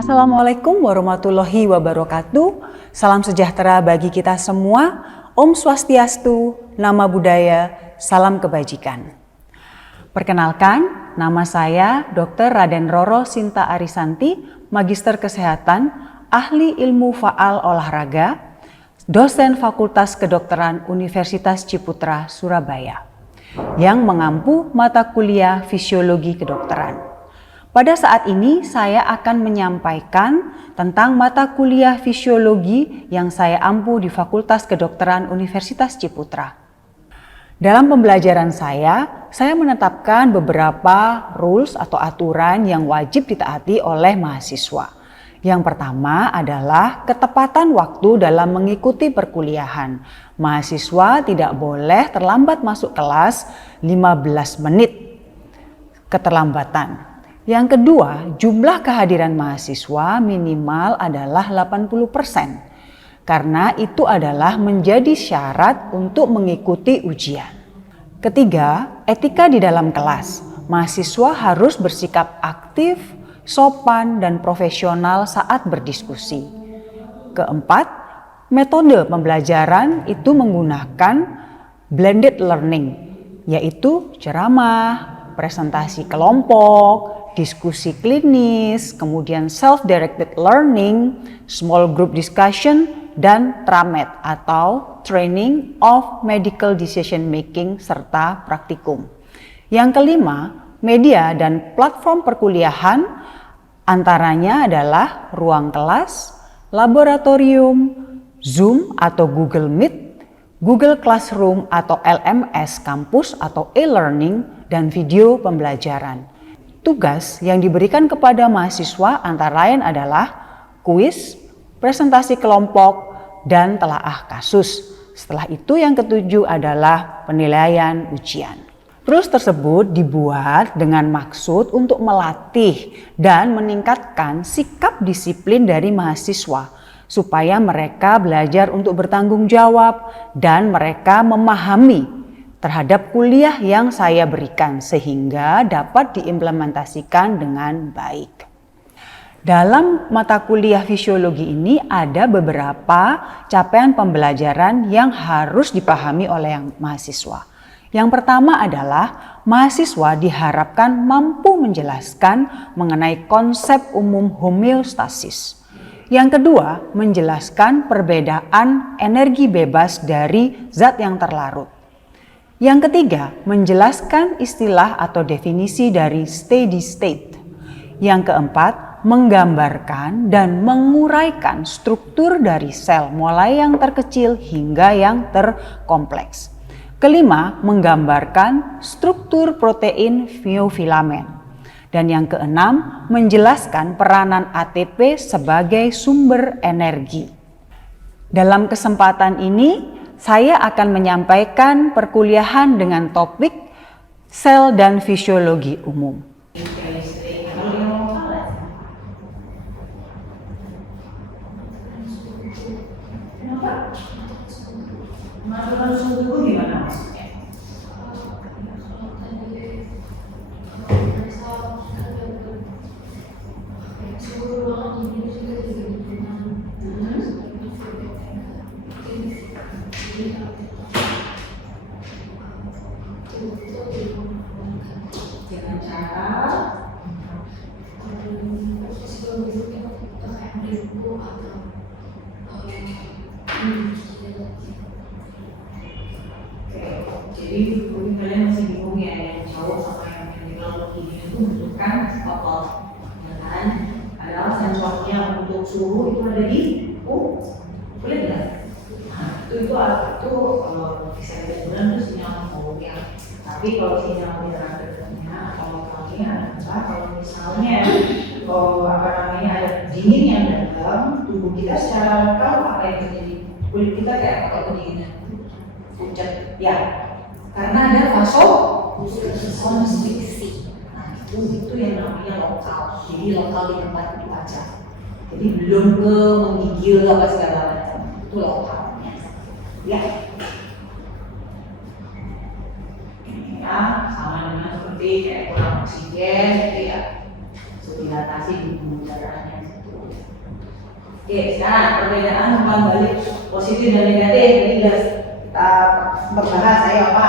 Assalamualaikum warahmatullahi wabarakatuh. Salam sejahtera bagi kita semua. Om Swastiastu, Nama Budaya, Salam Kebajikan. Perkenalkan, nama saya Dr. Raden Roro Sinta Arisanti, Magister Kesehatan, Ahli Ilmu Faal Olahraga, dosen Fakultas Kedokteran Universitas Ciputra, Surabaya, yang mengampu mata kuliah Fisiologi Kedokteran. Pada saat ini saya akan menyampaikan tentang mata kuliah fisiologi yang saya ampu di Fakultas Kedokteran Universitas Ciputra. Dalam pembelajaran saya menetapkan beberapa rules atau aturan yang wajib ditaati oleh mahasiswa. Yang pertama adalah ketepatan waktu dalam mengikuti perkuliahan. Mahasiswa tidak boleh terlambat masuk kelas 15 menit keterlambatan. Yang kedua, jumlah kehadiran mahasiswa minimal adalah 80%, karena itu adalah menjadi syarat untuk mengikuti ujian. Ketiga, etika di dalam kelas. Mahasiswa harus bersikap aktif, sopan, dan profesional saat berdiskusi. Keempat, metode pembelajaran itu menggunakan blended learning, yaitu ceramah, presentasi kelompok, diskusi klinis, kemudian self-directed learning, small group discussion, dan TRAMED atau Training of Medical Decision Making serta praktikum. Yang kelima, media dan platform perkuliahan antaranya adalah ruang kelas, laboratorium, Zoom atau Google Meet, Google Classroom atau LMS kampus atau e-learning, dan video pembelajaran. Tugas yang diberikan kepada mahasiswa antara lain adalah kuis, presentasi kelompok, dan telaah kasus. Setelah itu yang ketujuh adalah penilaian ujian. Rules tersebut dibuat dengan maksud untuk melatih dan meningkatkan sikap disiplin dari mahasiswa supaya mereka belajar untuk bertanggung jawab dan mereka memahami terhadap kuliah yang saya berikan sehingga dapat diimplementasikan dengan baik. Dalam mata kuliah fisiologi ini ada beberapa capaian pembelajaran yang harus dipahami oleh mahasiswa. Yang pertama adalah mahasiswa diharapkan mampu menjelaskan mengenai konsep umum homeostasis. Yang kedua, menjelaskan perbedaan energi bebas dari zat yang terlarut. Yang ketiga, menjelaskan istilah atau definisi dari steady state. Yang keempat, menggambarkan dan menguraikan struktur dari sel mulai yang terkecil hingga yang terkompleks. Kelima, menggambarkan struktur protein myofilamen. Dan yang keenam, menjelaskan peranan ATP sebagai sumber energi. Dalam kesempatan ini, saya akan menyampaikan perkuliahan dengan topik sel dan fisiologi umum. Jadi mungkin kalian masih bingung ya yang cowok sama yang medical ini itu membutuhkan otot, ya kan? Padahal sensornya untuk suhu itu ada di kulit nggak? Nah, itu bisa dibilang itu sinyal mau ya. Tapi kalau sinyal ultravioletnya atau lokalnya adalah kalau misalnya ada dingin yang datang, tubuh kita secara lokal apa yang terjadi? Kulit kita kayak apa kedinginan? Pucat, ya. Karena ada vasokonstriksi. Nah, itu yang namanya lokal. Jadi lokal di tempat itu aja. Jadi belum ke menggigil apa segala macam. Itu lokalnya. Ya. Ya, sama dengan seperti kayak kurang oksigen, gitu ya. Dilatasi di pembuluh darahnya itu. Oke, sekarang perbedaan umpan balik positif dan negatif. Jadi kita berbahas ayo apa?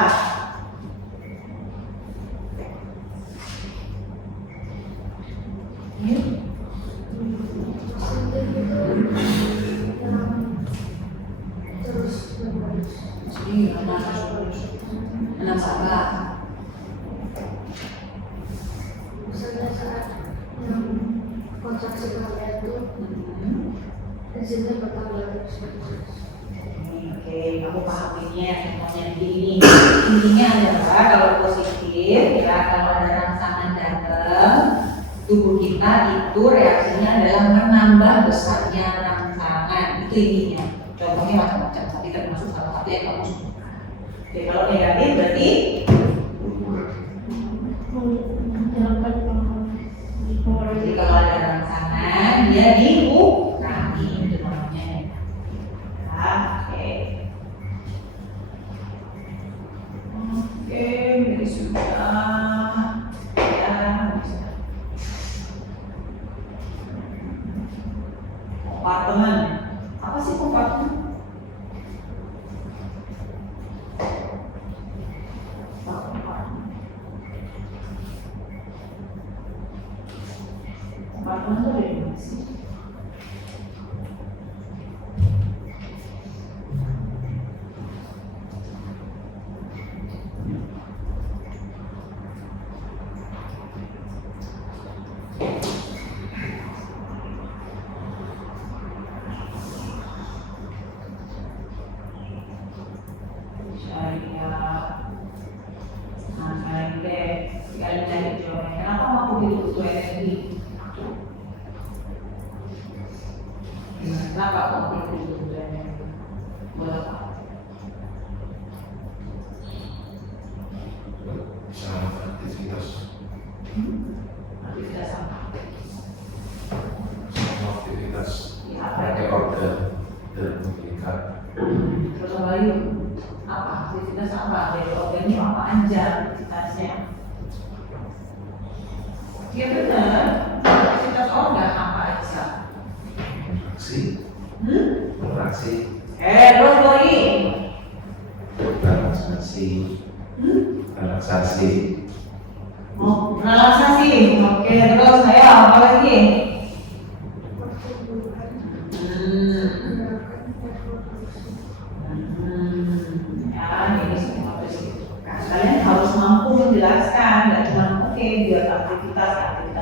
Enam sahabat. Misalnya saat kontraksi kehamilan itu hasilnya bertambah terus. Oke, kamu paham ini ya, semuanya begini. Intinya adalah kalau positif, ya kalau ada rangsangan datang, tubuh kita itu reaksinya adalah menambah besarnya rangsangan. Itu intinya. Contohnya macam-macam, tapi termasuk salah satu yang kamu sebutkan. Oke, kalau negatif berarti jadi kalau ada rangsangan dia dikurangi, itu namanya negatif. Oke. Oke, ini sudah. Ya, bisa. Kompartemen. Apa sih kompartemen? Kompartemen itu ada di mana sih? Kenapa aku butuh energi? Kenapa aku butuh energi? Buat apa? Sama aktivitas Aktivitas apa? sama aktivitas Ya, apa? pakai organ dan mengikat Terus kembali apa? Aktivitas apa? Dari organ ini apa aja aktivitasnya? Ya benar. Aktivitas organ apa aja? aksi beraksi Terus lagi. relaksasi relaksasi Oh, relaksasi. Oke, terus saya apa lagi? Ya, ini semua harus disebutkan. Kalian harus mampu menjelaskan, nggak cuma oke buat aktivitas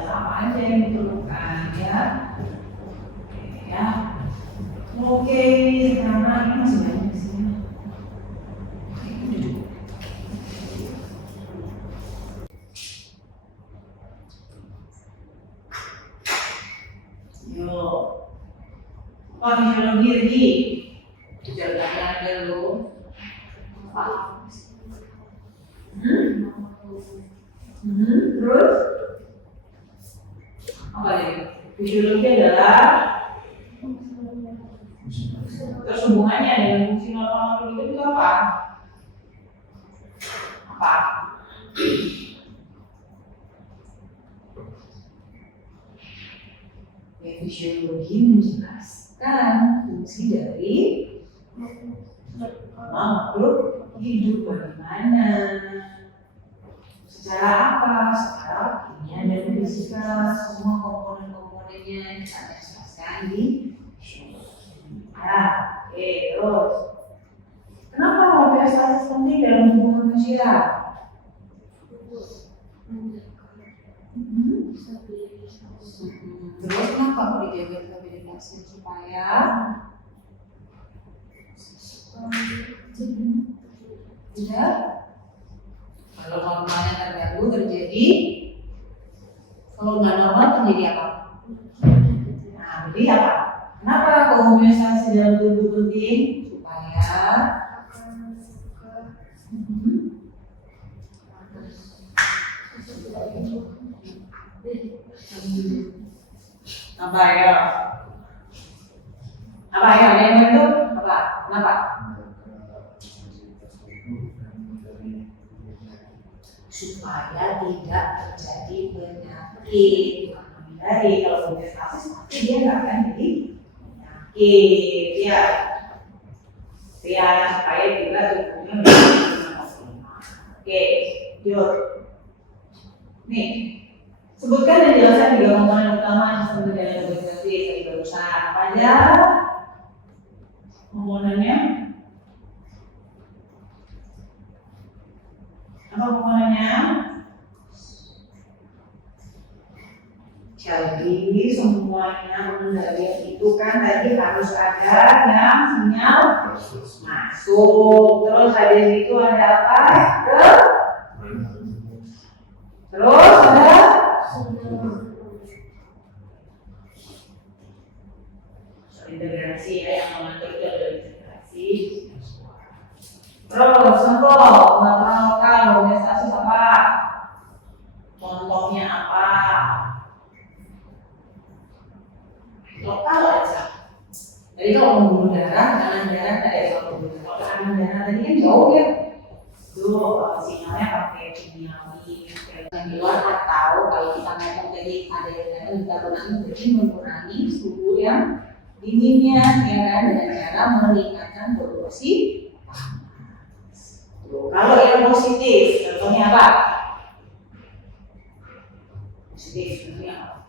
apa aja yang diperlukan, ya. Oke, ya. Oke, sekarang ini masih banyak di sini. Oke, duduk. Yuk. Apa fisiologi lagi? Jalan dulu. Apa? Terus? Apa lagi? Fisiologi adalah terus hubungannya dengan fungsi normal itu apa? Apa? Ya, fisiologi menjelaskan fungsi dari makhluk hidup bagaimana, secara apa, secara kimia dan fisika, semua komponen-komponennya kita jelaskan di fisiologi. Ya, oke, terus kenapa homeostasis penting dalam hubungan manusia? Terus kenapa mau dijaga stabilitasnya supaya tidak kalau normalnya terganggu terjadi, kalau nggak normal terjadi apa? Nah, jadi apa? Kenapa homeostasis dalam tubuh penting? Supaya apa ya? Apa ya? Ada yang itu? Apa? Kenapa? Supaya tidak terjadi penyakit, bukan menghindari. Kalau homeostasis pasti dia nggak akan jadi penyakit. ya, supaya juga tubuhnya bisa optimal. Oke, yuk. Nih, sebutkan dan jelaskan 3 komponen utama sistem berjalan organisasi tadi barusan. Apa aja komponennya? Apa komponennya? Jadi semuanya pengendalian itu kan tadi harus ada yang sinyal masuk. Terus habis itu ada apa? Terus ada integrasi ya, yang mengatur itu ada integrasi. Terus contoh pengatur lokal organisasi apa? Contohnya apa? Lokal aja. Jadi kalau pembuluh darah, tekanan darah ada pembuluh darah. Kalau tekanan darah tadi kan jauh ya. Itu sinyalnya pakai kimiawi yang di luar, atau kalau kita ngomong tadi ada yang kita berarti mengurangi suhu yang dinginnya, ya kan, dengan cara meningkatkan produksi panas. Kalau yang positif, contohnya apa? Positif, contohnya apa?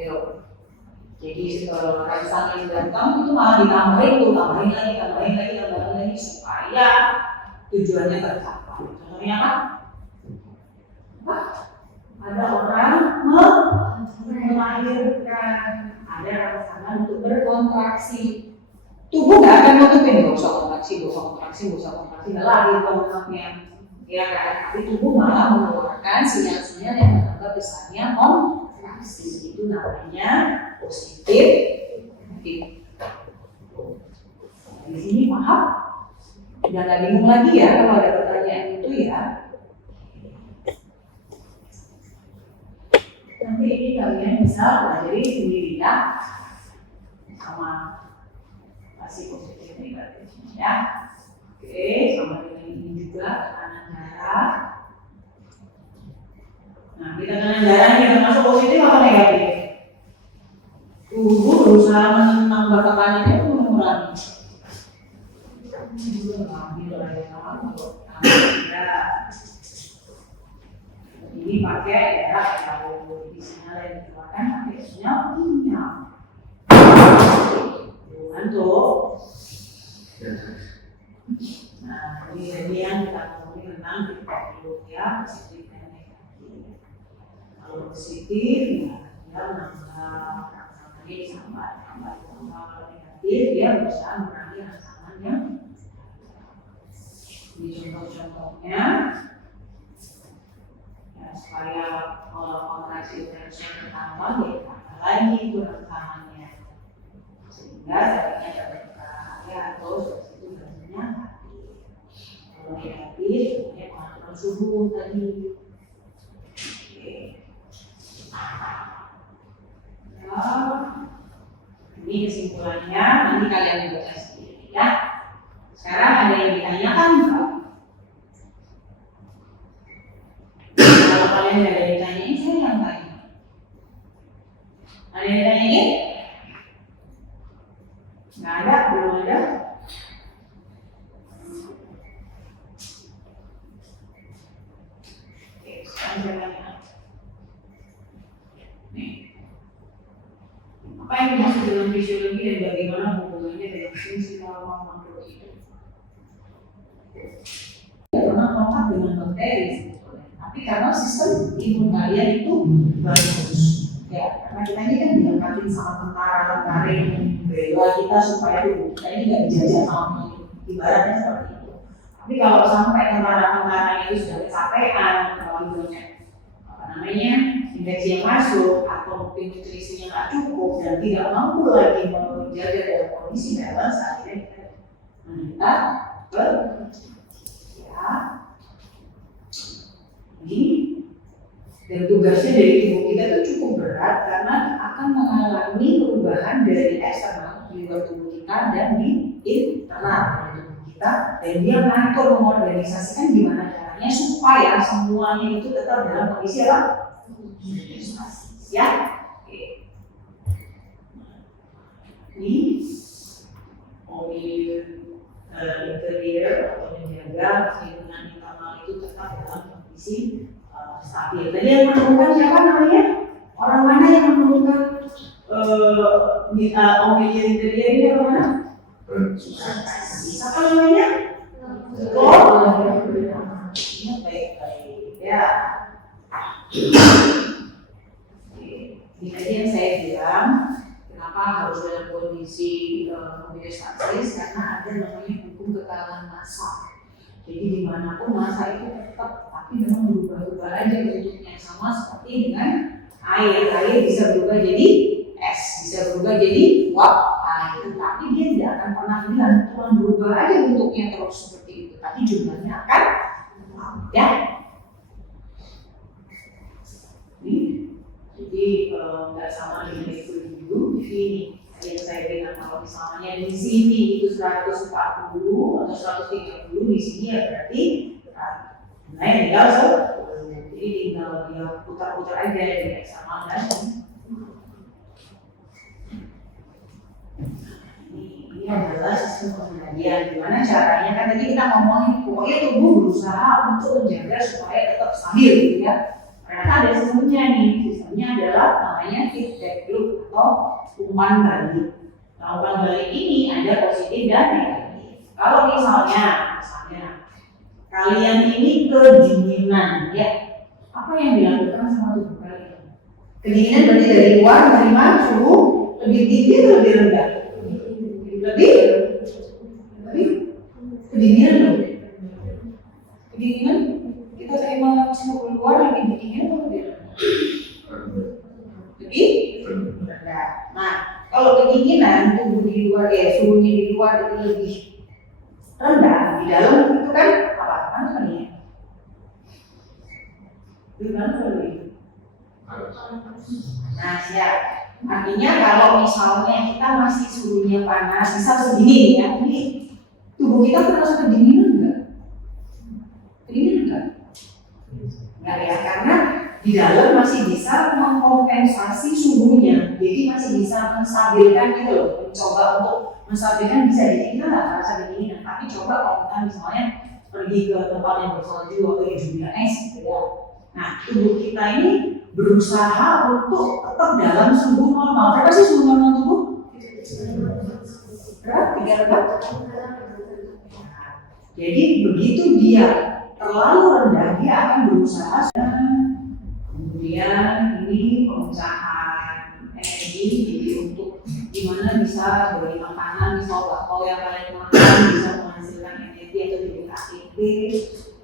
Ayo. Jadi rangsang yang datang itu malah tambahin lagi supaya tujuannya tercapai. Contohnya apa? Ada orang melahirkan, ada rangsangan untuk berkontraksi. Tubuh nggak akan nutupin, nggak usah kontraksi, nggak lahir kontaknya, ya kan? Tapi tubuh malah mengeluarkan sinyal-sinyal yang menganggap besarnya kontraksi. Itu namanya positif. Di sini paham? Jangan bingung lagi ya kalau ada pertanyaan itu ya. Nanti ini kalian bisa pelajari sendiri ya, sama kasih positif negatifnya ya. Oke, sama dengan ini juga tekanan darah. Nah, di tekanan darah ini termasuk positif atau negatif? Tubuh berusaha menambah tekanannya itu mengurangi. Ini pakai darah kalau di sinyal yang dikeluarkan pakai sinyal kimia. Tuh. Nah, ini yang kita ngomongin tentang dulu ya, positif dan negatif. Kalau positif, ya dia menambah rangsangannya tambah. Kalau negatif, dia berusaha mengurangi rangsangannya. Ini contoh-contohnya. Ya, supaya kalau kontraksi tension bertambah, ya tambah lagi itu rangsangannya. Sehingga sakitnya terbuka, ya, terus itu bentuknya mati. Kalau negatif, ya pengaturan suhu tadi. Oke. Ya, ini kesimpulannya, nanti kalian baca sendiri ya. Sekarang ada yang ditanyakan nggak? Kalau kalian ada yang ditanyain, saya yang tanya. Ada yang ditanyain? Nggak ada, belum ada. Oke, sekarang saya tanya. Nih, apa yang dimaksud dengan fisiologi dan bagaimana hubungannya dengan fungsi normal makhluk hidup? Tidak pernah kontak dengan bakteri sebetulnya, tapi karena sistem imun kalian itu bagus. Ya, karena kita ini kan dilengkapi sama tentara yang bela kita supaya tubuh kita ini nggak dijajah sama itu, ibaratnya seperti itu. Tapi kalau sampai tentara itu sudah kecapean, kalau banyak apa namanya infeksi yang masuk atau nutrisinya nggak cukup dan tidak mampu lagi menjaga dalam kondisi balance, akhirnya kita menderita ya. Ini dan tugasnya dari tubuh kita itu cukup berat karena akan mengalami perubahan dari eksternal di luar tubuh kita dan di internal dari tubuh kita, dan dia mengatur mengorganisasikan gimana caranya supaya semuanya itu tetap dalam kondisi apa? Siap? Oke. Ini mobil interior atau menjaga lingkungan internal itu tetap dalam kondisi stabil. Tadi yang menemukan siapa namanya? Orang mana yang menemukan mobil interior ini orang mana? Siapa namanya? Ini baik-baik ya. Ini tadi yang saya bilang, kenapa harus dalam kondisi homeostasis, karena ada namanya hukum kekalan massa. Jadi dimanapun massa itu tetap, tapi memang berubah-ubah aja bentuknya, sama seperti dengan air. Air bisa berubah jadi es, bisa berubah jadi uap air, tapi dia tidak akan pernah hilang, cuma berubah aja bentuknya terus seperti itu, tapi jumlahnya akan ya. Jadi nggak sama dengan itu dulu. Jadi yang saya bilang kalau misalnya di sini itu 140 atau 130, di sini ya berarti nah tinggal 10. Jadi tinggal dia putar-putar aja di eksamal dan ini adalah sistem pengendalian. Gimana caranya? Kan tadi kita ngomongin pokoknya tubuh berusaha untuk menjaga supaya tetap stabil, gitu ya. Ternyata ada sistemnya nih. Sistemnya adalah namanya feedback loop atau umpan balik. Nah, umpan balik ini ada positif dan negatif. Kalau misalnya kalian ini kedinginan, ya, apa yang dilakukan sama tubuh kalian? Kedinginan berarti dari luar menerima suhu lebih tinggi atau lebih rendah? Lebih kedinginan loh. Kedinginan kita terima suhu luar lebih dingin atau lebih rendah? Lebih rendah. Nah, kalau kedinginan tubuh di luar, suhunya di luar itu lebih rendah, di dalam itu kan apa? Panas kan ya? Lebih panas atau lebih? Nah, siap. Artinya kalau misalnya kita masih suhunya panas, bisa segini ya, ini tubuh kita merasa kedinginan enggak? Kedinginan enggak? Enggak ya, karena di dalam masih bisa mengkompensasi suhunya, jadi masih bisa menstabilkan gitu loh, mencoba untuk menstabilkan bisa jadi kita nggak merasa kedinginan, tapi coba kalau kita misalnya pergi ke tempat yang bersalju atau yang juga es gitu ya. Nah, tubuh kita ini berusaha untuk tetap dalam suhu normal. Berapa sih suhu normal tubuh? Berapa? 3 Jadi begitu dia terlalu rendah, dia akan berusaha. Kemudian ini pemecahan energi, jadi untuk gimana bisa beri makanan, misal kalau yang kalian makan bisa menghasilkan energi atau jadi ATP,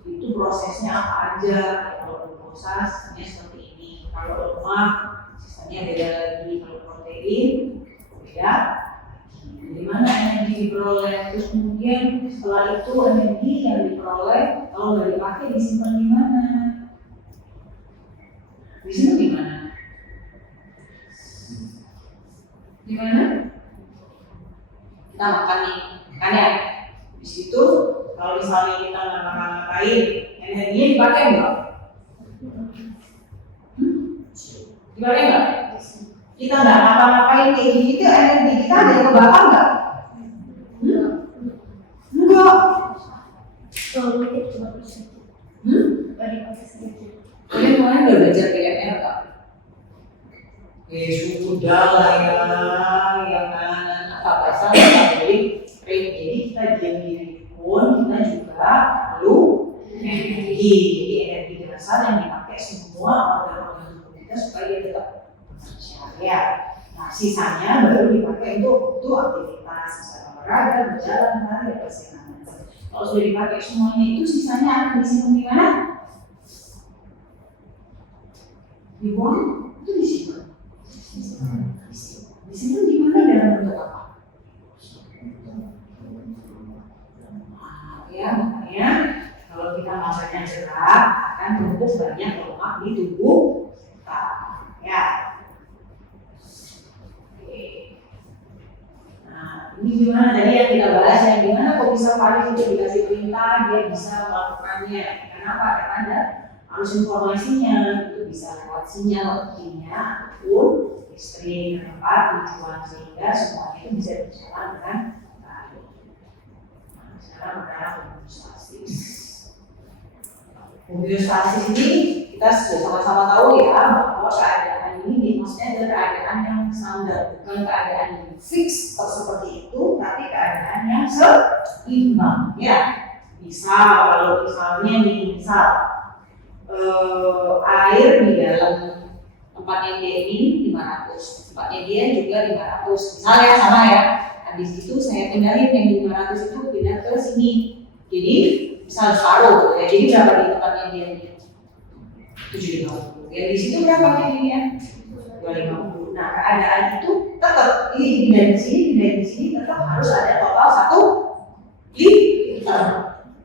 itu prosesnya apa aja? Kalau glukosa sistemnya seperti ini, kalau lemak sistemnya beda lagi, kalau protein beda. Dari mana energi diperoleh? Terus kemudian setelah itu energi yang diperoleh kalau nggak dipakai disimpan di mana? Disimpan di mana? Di mana? Kita makan nih, kan ya? Di situ kalau misalnya kita nggak makan-makan, energinya dipakai nggak? Dipakai nggak? Kita nggak ngapa-ngapain kayak gitu, energi kita ada yang kebakar nggak? Enggak. Kalau mungkin cuma bisa. Dari proses sedikit. Kalian kemarin udah belajar PNR nggak? Sudah lah ya kan. Apa bahasa metabolik rate. Jadi kita diam diri pun kita juga perlu energi. Jadi energi dasar yang dipakai semua organ-organ tubuh kita supaya dia tetap ya. Nah, sisanya baru dipakai untuk aktivitas, misalnya olahraga, berjalan, lari, apa sih namanya. Kalau sudah dipakai semuanya itu, sisanya akan disimpan di mana? Dibuang? Itu disimpan. Disimpan di mana, dalam bentuk apa? Nah, ya, makanya kalau kita mau banyak gerak, akan tumbuh banyak lemak di tubuh kita. Ya. Nah, ini gimana tadi yang kita bahas, yang gimana kok bisa Faris itu dikasih perintah dia bisa melakukannya. Kenapa? Karena ada arus informasinya itu bisa lewat sinyal kimia ataupun listrik ke tempat tujuan sehingga semuanya itu bisa berjalan dengan baik. Nah, sekarang adalah homeostasis. Homeostasis ini kita sudah sama-sama tahu ya bahwa keadaan ini maksudnya adalah keadaan yang standar, bukan keadaan yang fix atau seperti itu, tapi keadaan yang seimbang ya. Misal kalau misalnya nih air di dalam tempatnya dia ini 500, tempatnya dia juga 500, misalnya sama ya. Habis itu saya pindahin yang 500 itu pindah ke sini, jadi misal separuh ya, jadi berapa di tempatnya dia ini? 750. Yang di situ berapa jadinya? 250. Nah, keadaan itu tetap ini pindah di sini tetap harus ada total 1 liter.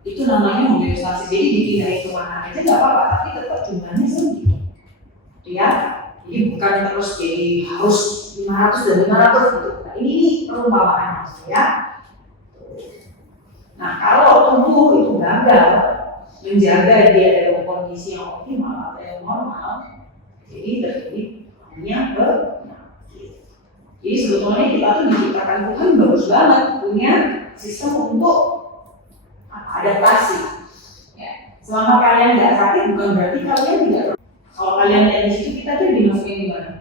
Itu namanya homeostasis. Jadi dipindahin kemana aja nggak apa-apa, tapi tetap jumlahnya segitu. Ya, jadi bukan terus jadi harus 500 dan 500 gitu. Nah, ini perumpamaan ya. Nah, kalau tubuh itu gagal menjaga dia dalam kondisi yang optimal atau yang normal, jadi terjadi hanya penyakit. Jadi sebetulnya kita tuh diciptakan Tuhan bagus banget punya sistem untuk adaptasi. Ya. Selama kalian nggak sakit bukan berarti kalian tidak. Kalau kalian ada di situ kita tuh dimasukin di mana?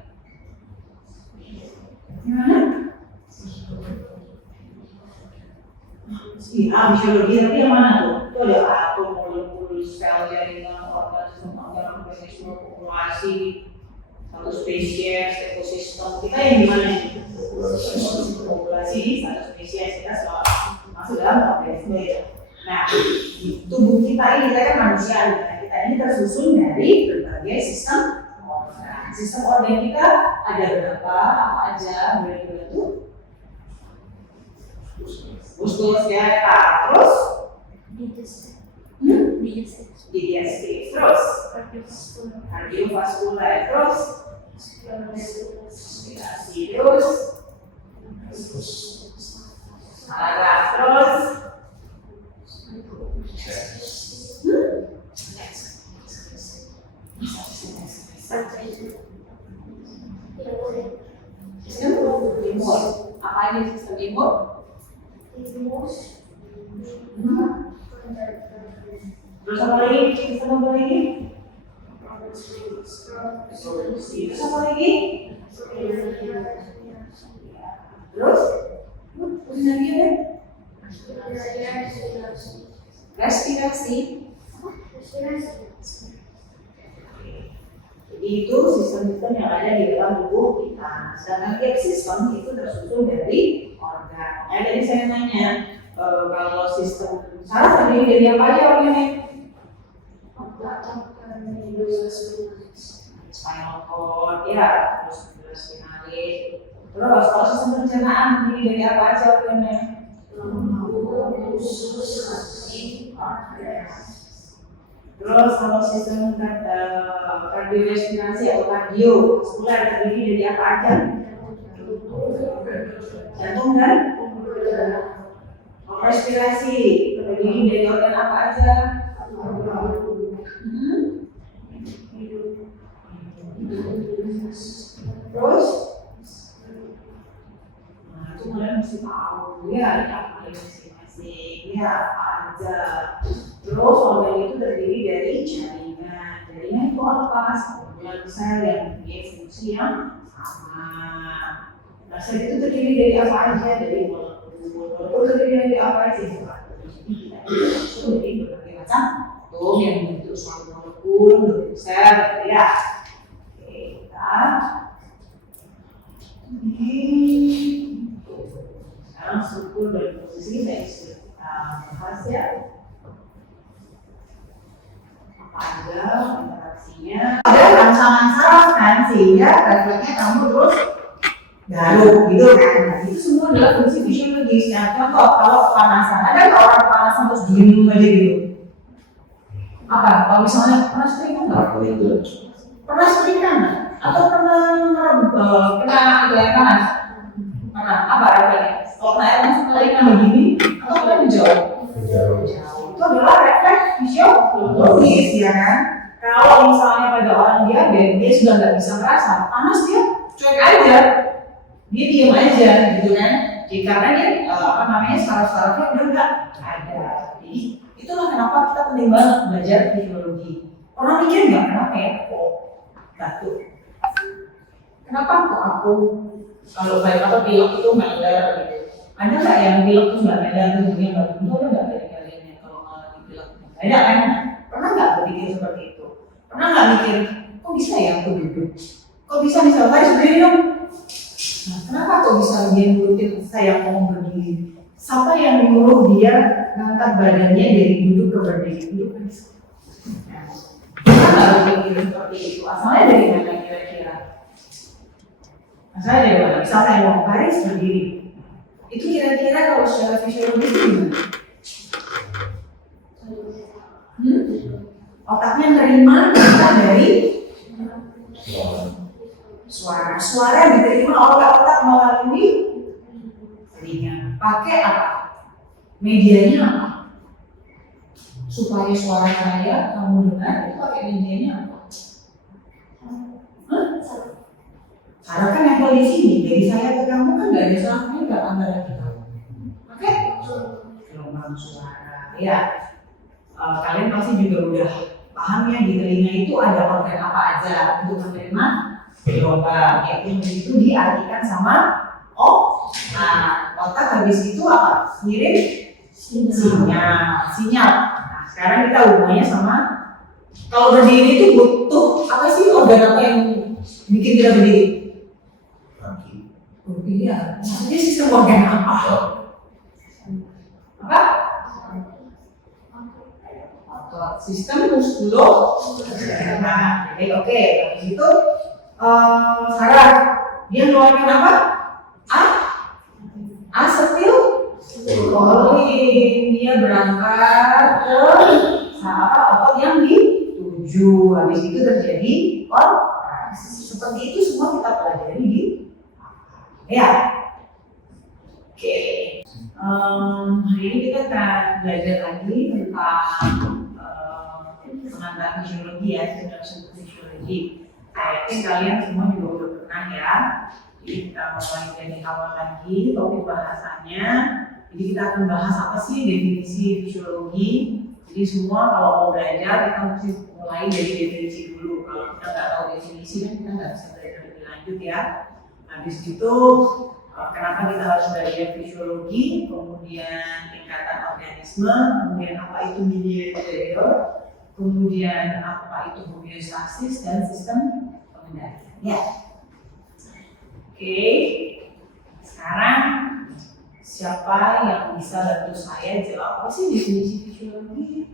Gimana? Fisiologi tapi yang mana tuh? Itu ada atom, molekul, sel, jaringan, organ, mekanisme populasi, satu spesies, ekosistem. Kita yang di mana nih? Populasi, satu spesies, kita selalu masuk dalam organisme ya. Nah, tubuh kita ini, kita kan manusia, kita ini tersusun dari berbagai sistem organ. Sistem organ kita ada berapa, apa aja, boleh tuh? Muskulus ya, terus digestif, terus kardiovaskular, terus respirasi, terus saraf, terus sistem imun. Apa ini sistem imun? Terus apa lagi? Sistem apa lagi? Terus apa lagi? Terus? Terus lagi deh? Respirasi. Jadi itu sistem-sistem yang ada di dalam tubuh kita. Sedangkan tiap sistem itu tersusun dari organ. Ya, jadi saya nanya, kalau sistem saraf terdiri dari apa aja organnya? Spinal cord, ya, terus spinalis. Terus kalau sistem pencernaan terdiri dari apa aja organnya? Terus kalau sistem kardiorespirasi atau kardiovaskular terdiri dari apa aja? Jantung kan? Respirasi terdiri dari organ apa aja? Terus? Nah, itu kalian mesti tahu ya, apa masing-masing ya apa aja. Terus organ itu terdiri dari jaringan. Jaringan itu apa? Sel yang mempunyai fungsi yang sama. Nah, sel itu terdiri dari apa aja? Dari molekul terdiri dari apa aja? Jadi kita itu dari berbagai macam atom yang membentuk suatu molekul, membentuk sel, ya. Oke, kita sekarang struktur dan posisi kita sudah bahas ya. Apa aja interaksinya? Ada rangsangan saraf kan, sehingga refleksnya kamu terus garuk gitu kan. Nah, itu semua adalah fungsi fisiologis. Nah, contoh kalau kepanasan, ada nggak orang kepanasan terus diem aja gitu? Apa? Kalau misalnya pernah setrika nggak? Pernah setrika nggak? Atau pernah kena air panas? Pernah? Apa refleksnya? Kalau kena air panas kena begini, atau kena menjauh? Itu adalah refleks fisiologis ya kan. Kalau misalnya pada orang diabetes, dia sudah nggak bisa merasa panas, dia cuek aja, dia diam aja gitu kan. Jadi karena dia saraf-sarafnya udah nggak ada. Jadi itulah kenapa kita penting banget belajar fisiologi. Orang mikir nggak kenapa ya kok batuk? Kenapa kok aku kalau baik atau pilek itu meler gitu? Ada nggak yang pilek itu nggak meler, tubuhnya batuk? Itu ada nggak dari kalian kalau mengalami pilek? Ada kan? Pernah nggak berpikir seperti itu? Pernah nggak mikir, kok bisa ya aku duduk? Kok bisa misalnya saya berdiri dong? Nah, kenapa kok bisa dia nurutin saya mau berdiri? Siapa yang menyuruh dia ngangkat badannya dari duduk ke berdiri? Duduk kan bisa. Pernah nggak berpikir seperti itu? Asalnya dari mana kira-kira? Asalnya dari mana? Misalnya saya mau baris berdiri. Itu kira-kira kalau secara fisiologis itu gimana? Otaknya nerima kita dari suara. Suara diterima oleh otak melalui telinga. Pakai apa? Medianya apa? Supaya suara saya kamu dengar, itu pakai medianya apa? Saraf kan nempel di sini. Dari saya ke kamu kan nggak ada sarafnya nggak antara kita. Oke? Gelombang suara. Ya. Kalian pasti juga udah paham ya di telinga itu ada organ apa aja untuk menerima gelombang. Itu diartikan sama Nah, otak habis itu apa? Ngirim sinyal. Nah, sekarang kita hubungannya sama kalau berdiri itu butuh apa sih, organ apa yang bikin kita berdiri? Kaki. Iya. Maksudnya sistem organ apa? Apa? Sistem muskuloskeletal. Nah, jadi oke. Habis itu saraf dia ngeluarkan apa? Asetilkolin. Dia berangkat ke otot yang dituju. Habis itu terjadi kontraksi. Seperti itu semua kita pelajari di ya. Oke. Hari ini kita akan belajar lagi tentang pengantar fisiologi ya, introduction to fisiologi. I think kalian semua juga udah pernah ya. Jadi kita mulai dari awal lagi topik bahasanya. Jadi kita akan bahas apa sih definisi fisiologi. Jadi semua kalau mau belajar kita mesti mulai dari definisi dulu. Kalau kita nggak tahu definisi kan kita nggak bisa belajar lebih lanjut ya. Habis itu kenapa kita harus belajar fisiologi, kemudian tingkatan organisme, kemudian apa itu mediator, kemudian apa itu homeostasis dan sistem pengendalian. Ya. Oke. Sekarang siapa yang bisa bantu saya jawab apa sih definisi fisiologi?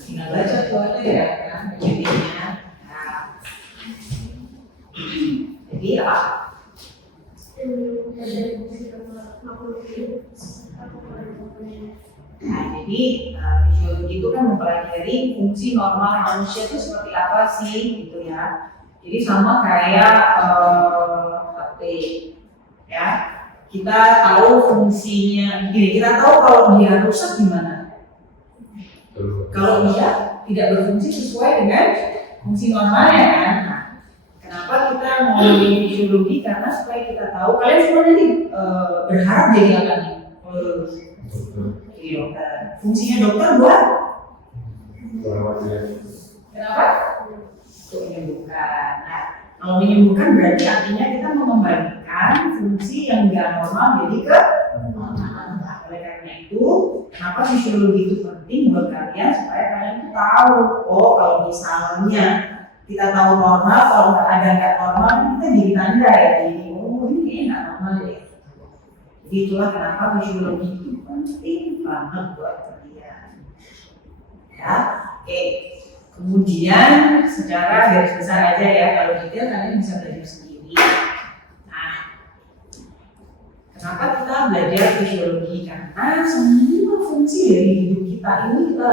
Tinggal baca tuh aja ya kan jadinya. Nah. Jadi apa? Nah, jadi fisiologi itu kan mempelajari fungsi normal manusia itu seperti apa sih, gitu ya. Jadi sama kayak ya, kita tahu fungsinya. Gini, kita tahu kalau dia rusak gimana. Kalau dia tidak berfungsi sesuai dengan fungsi normalnya kan. Nah, kenapa kita mau fisiologi? Karena supaya kita tahu. Kalian semua nanti berharap jadi apa nih? Jadi dokter. Fungsinya dokter buat? Kenapa? Untuk menyembuhkan. Nah, kalau menyembuhkan berarti artinya kita mengembalikan fungsi yang tidak normal jadi ke normal. Nah, oleh karena itu, kenapa fisiologi itu penting buat kalian supaya kalian itu tahu, oh kalau misalnya kita tahu normal, kalau nggak normal kita jadi tanda ya, jadi oh ini kayaknya nggak normal ya. Jadi itulah kenapa fisiologi itu penting banget buat kalian. Ya, oke. Kemudian secara garis besar aja ya, kalau detail kalian bisa belajar sendiri. Nah, kenapa kita belajar fisiologi? Karena semua fungsi dari hidup kita ini kita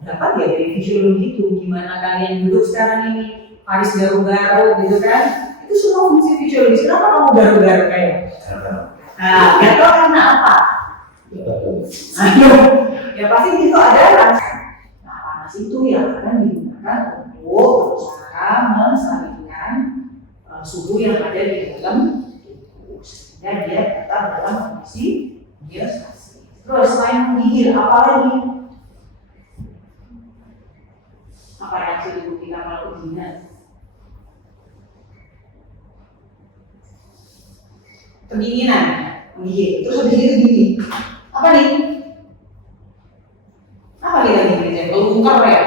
dapat ya dari fisiologi itu. Gimana kalian duduk sekarang ini, Paris garuk-garuk gitu kan? Itu semua fungsi fisiologis. Kenapa kamu garuk-garuk kayak? Nah, gatal karena apa? Ayo, ya pasti itu ada panas itu yang akan digunakan kan untuk berusaha menstabilkan suhu yang ada di dalam tubuh sehingga dia tetap dalam kondisi homeostasi. Terus selain menggigil apa lagi? Apa reaksi tubuh kita kalau kedinginan? Kedinginan, menggigil. Terus habis itu gini. Apa nih? Apa nih tadi kerja? Kelungker ya?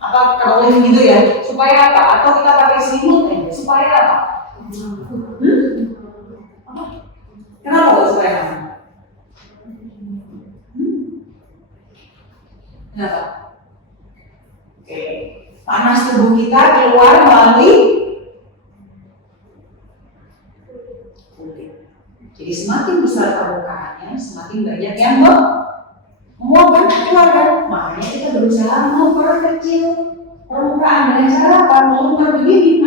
Apa kalau gitu ya? Supaya apa? Atau kita pakai selimut ya? Supaya apa? Apa? Kenapa kok supaya apa? Kenapa? Oke, panas tubuh kita keluar melalui kulit. Jadi semakin besar permukaannya, semakin banyak yang menguapkan keluar kan? Makanya kita berusaha memperkecil permukaan dengan cara apa? Melonggar begini,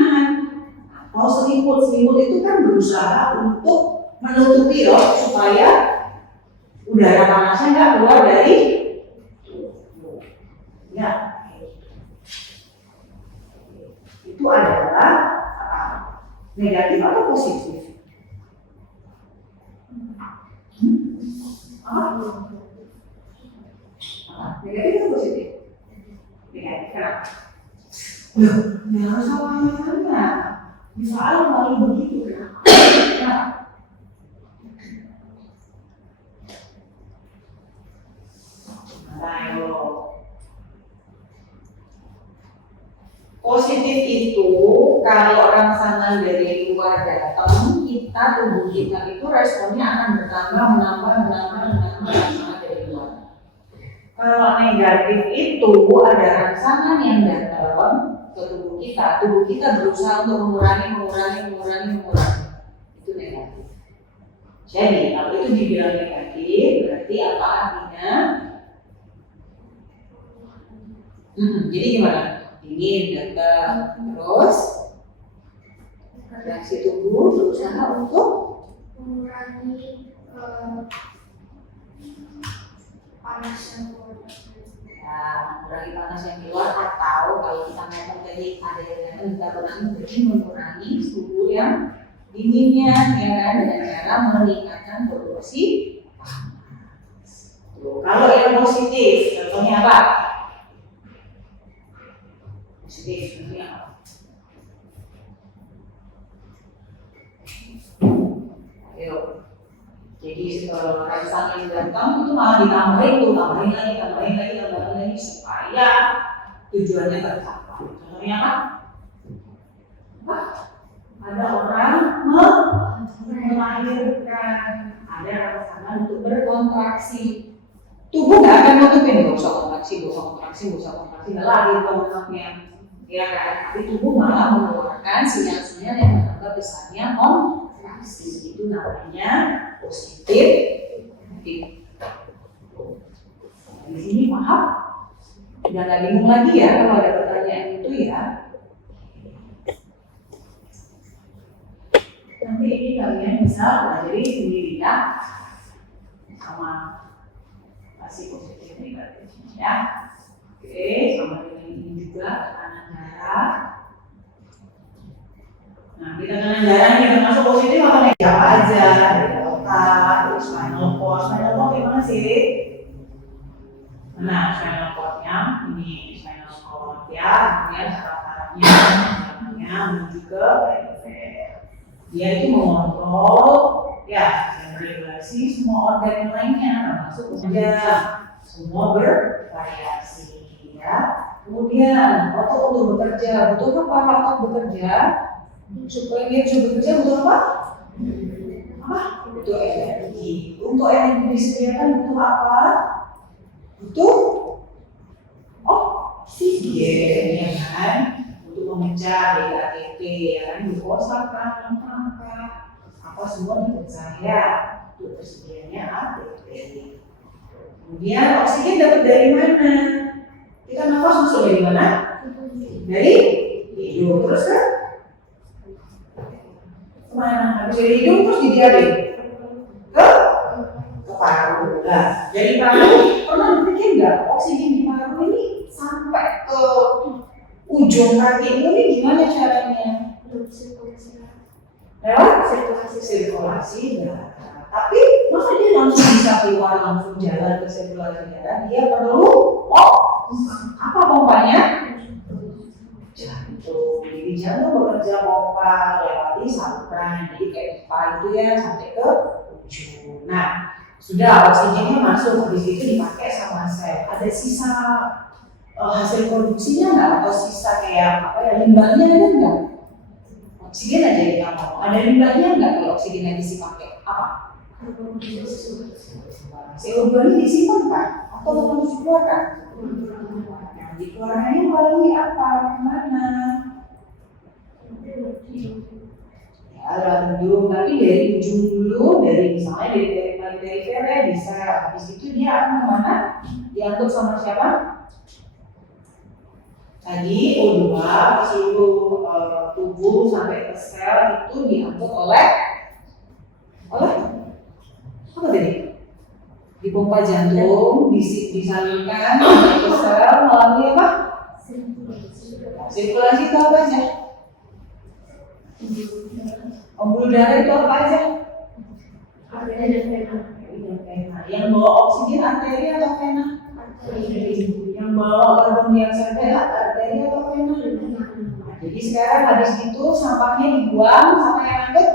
atau selimut itu kan berusaha untuk menutupi supaya udara panasnya nggak keluar dari ya. Itu adalah negatif atau positif? Negatif atau positif? Negatif, kenapa? Loh, ya harus awalnya bisa lalu begitu kenapa? Ayo. Positif itu kalau rangsangan dari luar datang, tubuh kita itu responnya akan bertambah, menambah rangsangan dari luar. Kalau negatif itu ada rangsangan yang datang ke tubuh kita berusaha untuk mengurangi. Itu negatif. Jadi kalau itu dibilang negatif, berarti apa artinya? Jadi gimana? Dingin datang, terus reaksi tubuh berusaha untuk mengurangi panas yang keluar. Ya, mengurangi panas yang keluar, atau kalau kita ngomong tadi ada yang kita mengurangi suhu yang dinginnya, ya kan, dengan cara meningkatkan produksi panas. Kalau yang positif, contohnya apa? Positif, contohnya apa? Ayo. Jadi rangsangan yang datang itu malah tambahin lagi supaya tujuannya tercapai. Contohnya apa? Ada orang melahirkan, ada rangsangan untuk berkontraksi. Tubuh nggak akan nutupin, nggak usah kontraksi, nggak lahir anaknya. Ya kan? Tapi tubuh malah mengeluarkan sinyal-sinyal yang menambah besarnya kontraksi. Itu namanya positif. Di sini paham? Udah nggak bingung lagi ya kalau ada pertanyaan itu ya. Nanti ini kalian bisa pelajari sendiri ya, sama kasih positif negatifnya ya. Oke, sama dengan ini juga tekanan darah. Nah, di tekanan darah ini termasuk positif atau negatif aja? Spinal cord gimana sih? Nah, spinal cordnya ini spinal cord ya, kemudian saraf-sarafnya menuju ke perifer. Dia itu mengontrol ya dan meregulasi semua organ yang lainnya, termasuk semua bervariasi ya. Kemudian otot untuk bekerja, butuh apa otot bekerja? Supaya dia bisa bekerja butuh apa? Butuh energi. Untuk energi disediakan butuh apa? Butuh oksigen, ya kan? Untuk memecah DHT, ya kan? Glukosa, apa semua dipercaya untuk tersedianya ATP. Kemudian oksigen dapat dari mana? Kita nafas masuk dari mana? Dari hidung, terus kan? Kemana? Habis dari hidung terus didiare ke paru. Nah, dari paru pernah dipikir nggak oksigen di paru ini sampai ke ujung kakimu ini gimana caranya? Lewat sirkulasi darah. Tapi masa dia langsung bisa keluar, langsung jalan ke sirkulasi darah? Dia perlu apa pompanya? Jantung. Jadi jantung bekerja pompa lewati saluran. Jadi kayak pipa itu ya sampai ke ujung. Nah, sudah oksigennya masuk, habis itu dipakai sama sel. Ada sisa hasil produksinya nggak? Atau sisa kayak apa ya, limbahnya ada nggak? Oksigen aja yang mau. Ada limbahnya nggak kalau oksigen yang diisi pakai? Apa? CO2 ini disimpan kan? Atau harus dikeluarkan? Yang dikeluarkannya melalui apa? Mana? Ya, random. Tapi dari ujung dulu, dari misalnya dari perifer bisa. Habis itu dia akan kemana? Diangkut sama siapa? Tadi O2 ke seluruh tubuh sampai ke sel itu diangkut oleh apa tadi? Dipompa jantung, disalurkan ke sel melalui apa? Sirkulasi itu apa aja? Pembuluh darah itu apa aja? Yang bawa oksigen arteri atau vena? Yang bawa karbon dioksida arteri atau vena? Jadi sekarang habis itu sampahnya dibuang, sampah yang angkut?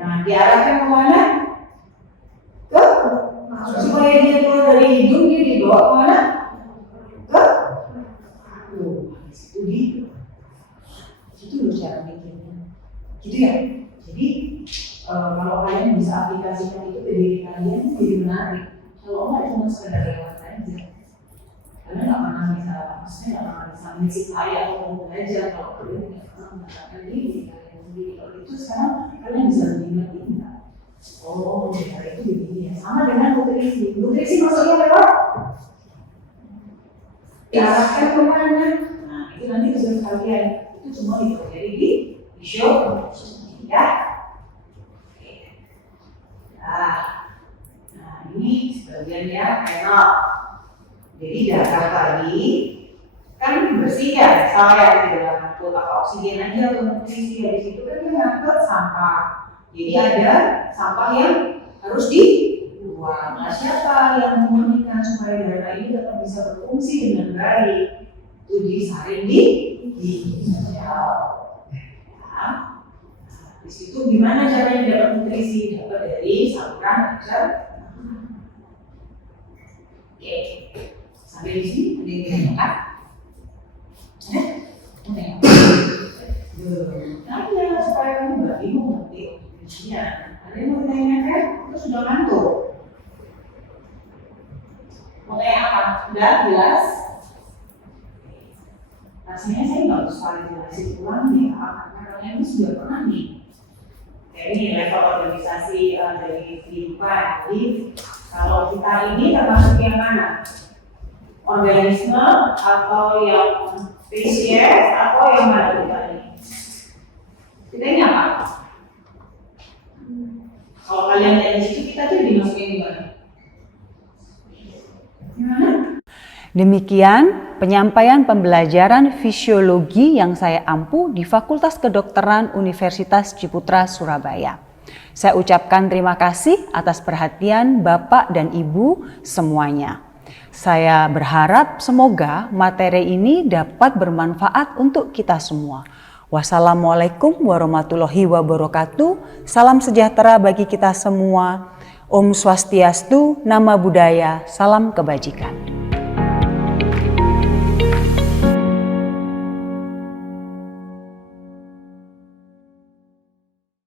Nah, diarahkan kemana? Supaya dia keluar dari hidung, dia dibawa kemana? Itu loh cara mikirnya. Gitu ya. Jadi kalau kalian bisa aplikasikan itu ke diri kalian, jadi menarik. Kalau enggak cuma sekedar lewat aja. Kalian nggak pernah bisa, maksudnya nggak pernah bisa mengisi ayat atau ngomong aja kalau kalian nggak pernah mengatakan diri kalian sendiri. Kalau itu sekarang kalian bisa lebih ngerti nggak? Oh, cara itu begini ya. Sama dengan nutrisi. Nutrisi maksudnya lewat diarahkan kemana? Nah, itu nanti tujuan kalian. Itu semua dipelajari di show ya. Nah, ini sebagiannya enak. Jadi darah tadi kan bersih ya, saya tidak ngangkut oksigen aja atau nutrisi. Dari situ kan dia ngangkut sampah. Jadi ada sampah yang harus dibuang. Nah, siapa yang memurnikan supaya darah ini tetap bisa berfungsi dengan baik? Itu disaring di sel. Ya. Di situ gimana caranya dapat nutrisi? Dapat dari saluran ajar. Oke. Sampai di sini ada yang ditanyakan? Tanya supaya kamu nggak bingung nanti. Iya, ada yang mau ditanyakan? Itu sudah ngantuk. Mau tanya apa? Sudah jelas? Rasanya saya nggak usah jelasin ulang ya, karena kalian itu sudah pernah nih. Ini level organisasi dari kehidupan. Jadi kalau kita ini termasuk yang mana? Organisme atau yang spesies atau yang mana kita ini? Kita ini apa? Kalau kalian lihat di situ, kita tuh dimasukin di mana? Gimana? Demikian penyampaian pembelajaran fisiologi yang saya ampu di Fakultas Kedokteran Universitas Ciputra, Surabaya. Saya ucapkan terima kasih atas perhatian Bapak dan Ibu semuanya. Saya berharap semoga materi ini dapat bermanfaat untuk kita semua. Wassalamualaikum warahmatullahi wabarakatuh. Salam sejahtera bagi kita semua. Om Swastiastu, Nama Budaya, salam kebajikan.